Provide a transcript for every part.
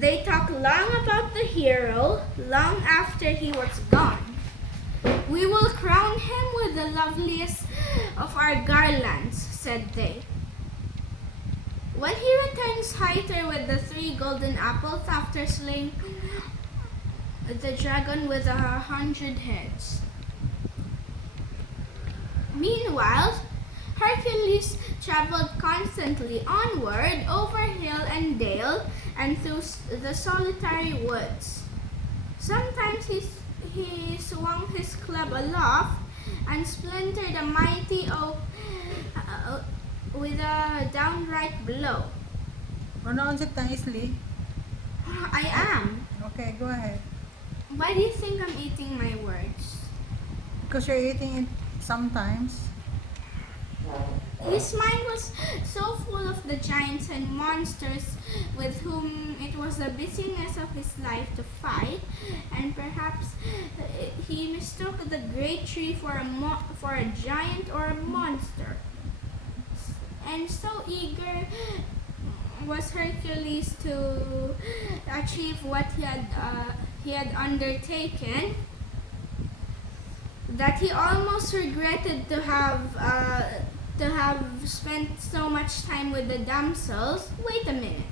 They talked long about the hero, long after he was gone. "We will crown him with the loveliest of our garlands," said they. "When he returns highter with the 3 golden apples after slaying the dragon with 100 heads." Meanwhile, Hercules traveled constantly onward over hill and dale and through the solitary woods. Sometimes he swung his club aloft and splintered a mighty oak with a downright blow. Pronounce it nicely. I am. Okay, go ahead. Why do you think I'm eating my words? Because you're eating it sometimes. His mind was so full of the giants and monsters with whom it was the business of his life to fight, and perhaps he mistook the great tree for a giant or a monster. And so eager was Hercules to achieve what he had undertaken that he almost regretted to have spent so much time with the damsels. Wait a minute.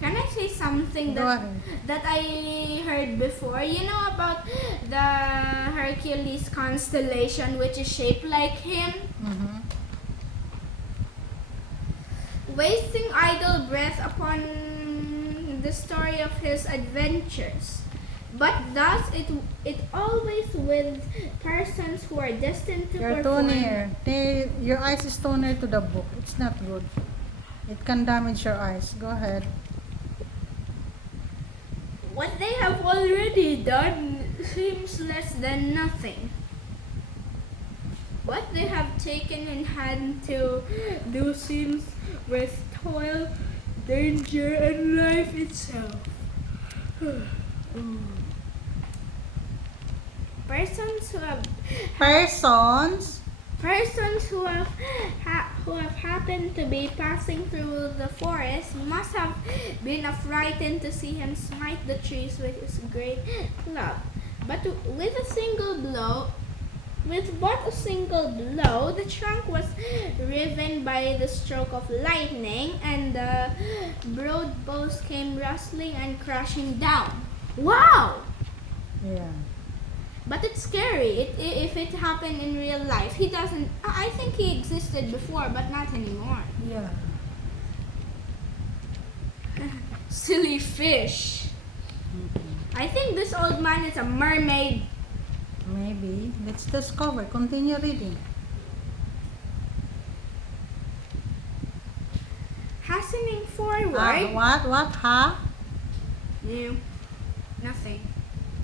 Can I say something that I heard before? You know about the Hercules constellation, which is shaped like him? Mm-hmm. Wasting idle breath upon the story of his adventures. But thus it always with persons who are destined to You're perform. too near. Your eyes is too near to the book. It's not good. It can damage your eyes. Go ahead. What they have already done seems less than nothing. What they have taken in hand to do seems with toil, danger, and life itself. Persons who have happened to be passing through the forest must have been affrighted to see him smite the trees with his great club. But with but a single blow, the trunk was riven by the stroke of lightning, and the broad boughs came rustling and crashing down. Wow! Yeah. But it's scary if it happened in real life. He doesn't. I think he existed before, but not anymore. Yeah. Silly fish. I think this old man is a mermaid. Maybe. Let's discover. Continue reading. Hastening forward. What? Ha? No, nothing.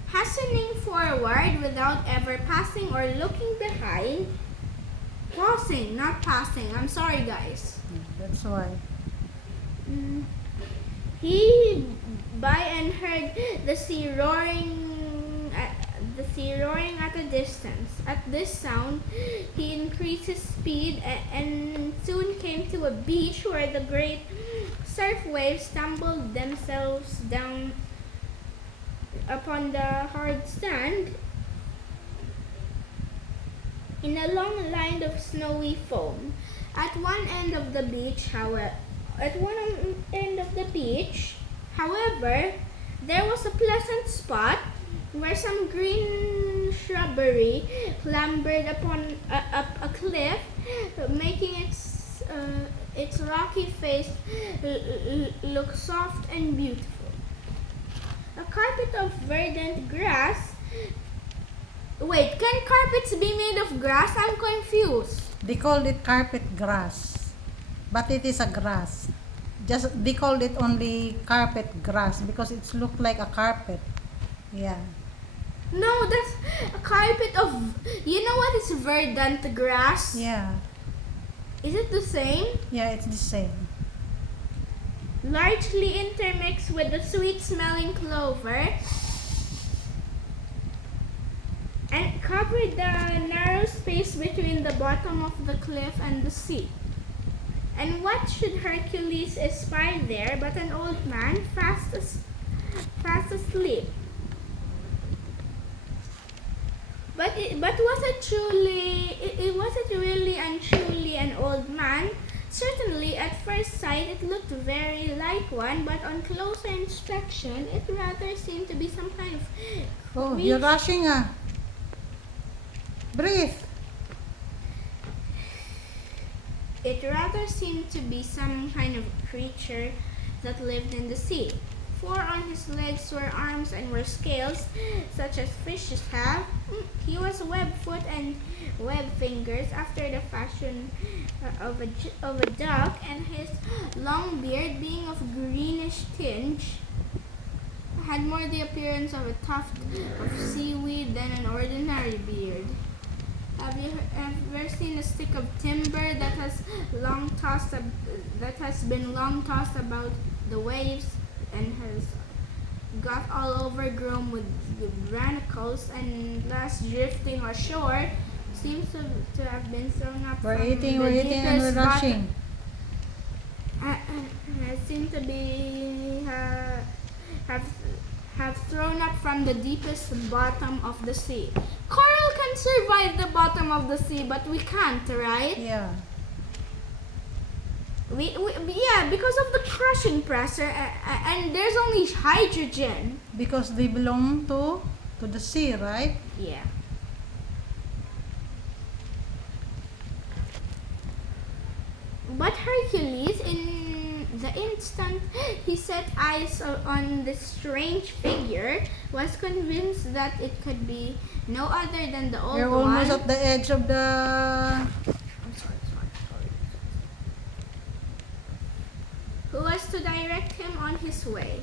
Hastening forward without ever passing or looking behind. Pausing, not passing. I'm sorry, guys. That's why. He by and heard the sea roaring at a distance. At this sound, he increased his speed and soon came to a beach where the great surf waves tumbled themselves down upon the hard sand in a long line of snowy foam. At one end of the beach, however, there was a pleasant spot where some green shrubbery clambered upon a cliff, making its rocky face look soft and beautiful. A carpet of verdant grass. Wait, can carpets be made of grass? I'm confused. They called it carpet grass, but it is a grass. They called it only carpet grass because it's looked like a carpet. Yeah. No, that's a carpet of. You know what is verdant grass? Yeah. Is it the same? Yeah, it's the same. Largely intermixed with the sweet-smelling clover, and covered the narrow space between the bottom of the cliff and the sea. And what should Hercules espy there but an old man fast sleep. But was it truly? It was it really and truly an old man? Certainly, at first sight, it looked very like one, but on closer inspection, it rather seemed to be some kind of Oh, you're creature. rushing, ah. Breathe. It rather seemed to be some kind of creature that lived in the sea. For on his legs were arms and were scales, such as fishes have. He was web-foot and web-fingers after the fashion of a duck, and his long beard, being of greenish tinge, had more the appearance of a tuft of seaweed than an ordinary beard. Have you ever seen a stick of timber that has been long tossed about the waves and has got all overgrown with barnacles and last drifting ashore? Seems to have been thrown up We're from eating, the we're eating, and we're deepest bottom. rushing. Seem to be have thrown up from the deepest bottom of the sea. Coral can survive the bottom of the sea, but we can't, right? Yeah. Yeah, because of the crushing pressure, and there's only hydrogen. Because they belong to the sea, right? Yeah. But Hercules, in the instant he set eyes on this strange figure, was convinced that it could be no other than the old You're one. almost at the edge of the... I'm sorry. Who was to direct him on his way.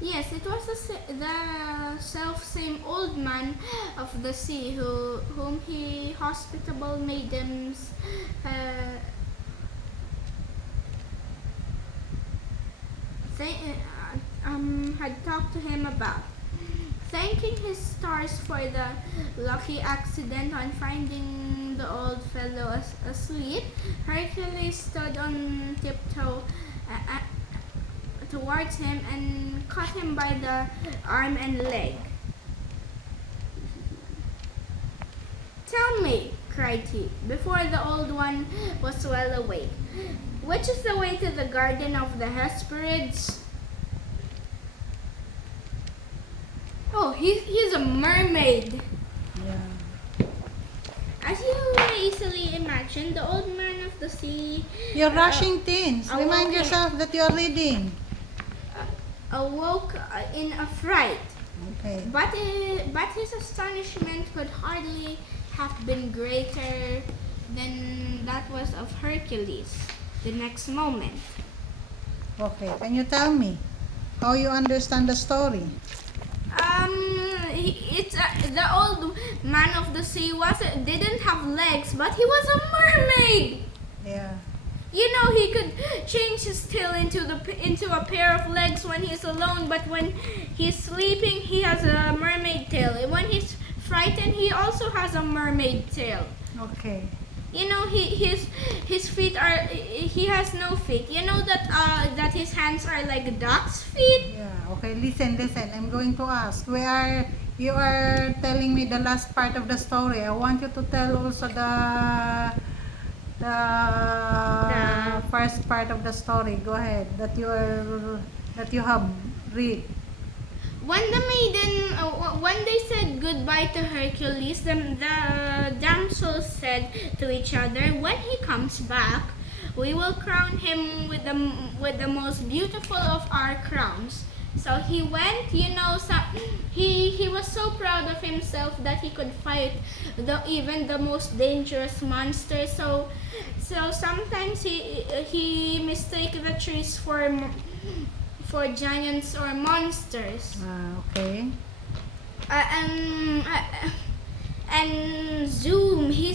Yes, it was the self-same old man of the sea whom he hospitable maidens had talked to him about. Thanking his stars for the lucky accident on finding the old fellow asleep, Hercules stood on tiptoe towards him and caught him by the arm and leg. "Tell me," cried he, before the old one was well awake, "which is the way to the garden of the Hesperids?" Oh, he's a mermaid. Yeah. As you may easily imagine, the old man of the sea You're rushing things. awoke Remind in- yourself that you're reading. awoke in a fright. Okay. But his astonishment could hardly have been greater than that was of Hercules the next moment. Okay. Can you tell me how you understand the story? It's the old man of the sea didn't have legs, but he was a mermaid. Yeah. You know, he could change his tail into a pair of legs when he's alone, but when he's sleeping, he has a mermaid tail. When he's frightened, he also has a mermaid tail. Okay. You know, his feet are he has no feet. You know that his hands are like duck's feet. Yeah. Okay. Listen. I'm going to ask. You are telling me the last part of the story. I want you to tell also the first part of the story. Go ahead. That you have read. When they said goodbye to Hercules, the damsels said to each other, "When he comes back, we will crown him with the most beautiful of our crowns." So he went. You know, he was so proud of himself that he could fight even the most dangerous monster. So sometimes he mistake the trees for giants or monsters. Okay. And zoom, he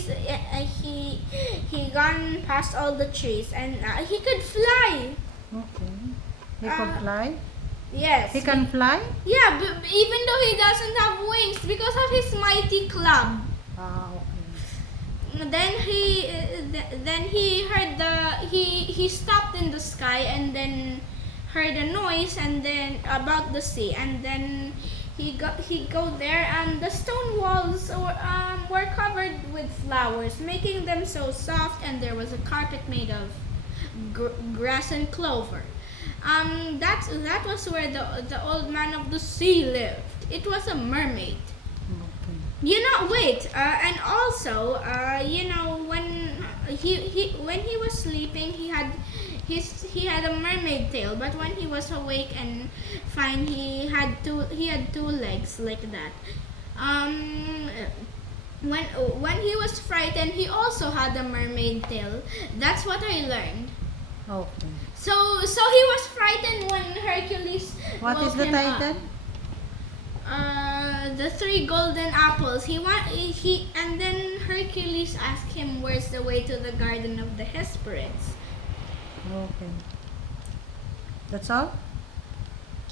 gone past all the trees, and he could fly. Okay. He could fly? Yes. He can fly? Yeah, even though he doesn't have wings because of his mighty club. Okay. Then he heard he stopped in the sky, and then heard a noise and then about the sea, and then he go there, and the stone walls were covered with flowers, making them so soft, and there was a carpet made of grass and clover. That was where the old man of the sea lived. It was a mermaid. Okay. Wait, and also, when he was sleeping, he had a mermaid tail, but when he was awake and fine, he had two legs like that. Um, when he was frightened, he also had a mermaid tail. That's what I learned. Okay. So he was frightened when Hercules What woke is the him up. title? The three golden apples. And then Hercules asked him where's the way to the garden of the Hesperids. Okay. That's all?